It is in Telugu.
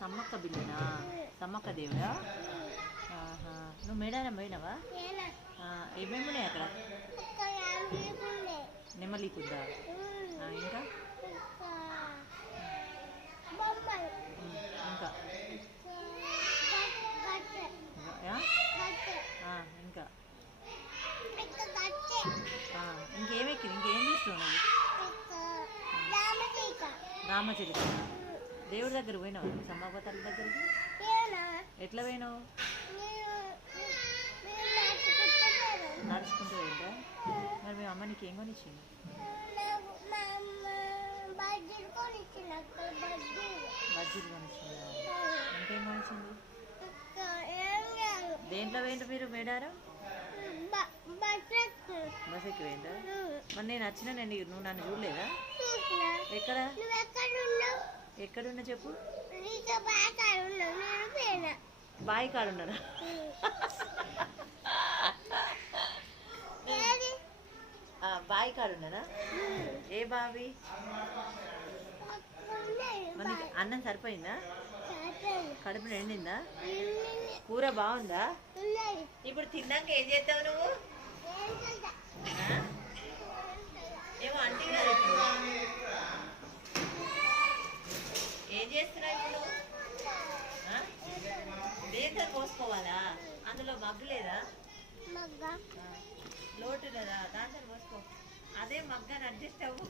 సమ్మక్క బిల్లునా? సమ్మక్క దేవుడా? ఆహా. నువ్వు మేడారం పోయినావా? ఏమేమి ఉన్నాయి అక్కడ? నెమలికుందా? ఇంకా ఇంకా ఇంకా ఇంకేమెక్కింది? ఇంకేం చూస్తున్నావు? రామచిలుక. దేవుడి దగ్గర పోయినావు? సమ్మక్క తల్లి దగ్గరికి ఎట్లా పోయినావు? నడుచుకుంటూ పోయిందా? మరి మీ అమ్మ నీకు ఏం కొనిచ్చింది? బజ్జీలు కొనిచ్చిందా? ఇంకేం కొనిచ్చింది? దేంట్లో పోయిండు మీరు మేడారం? బస్ ఎక్కి పోయిందా? మరి నేను వచ్చినానండి, నువ్వు నన్ను చూడలేదా? ఎక్కడ ఎక్కడున్నా చెప్పు. బావి కాడున్నారా? బావి కాడున్నారా? ఏ బావి? మనకి అన్నం సరిపోయిందా? కడుపు నిండిందా? కూర బాగుందా? ఇప్పుడు తిన్నాక ఏం చేస్తావు నువ్వు? ఏమో అంటే ఏం చేస్తున్నావు ఇప్పుడు? దేంతో పోసుకోవాలా? అందులో మగ్గు లేదా? లోటు లేదా? దాంతో పోసుకో. అదే మగ్గాని అడ్జస్ట్ అవ్వు.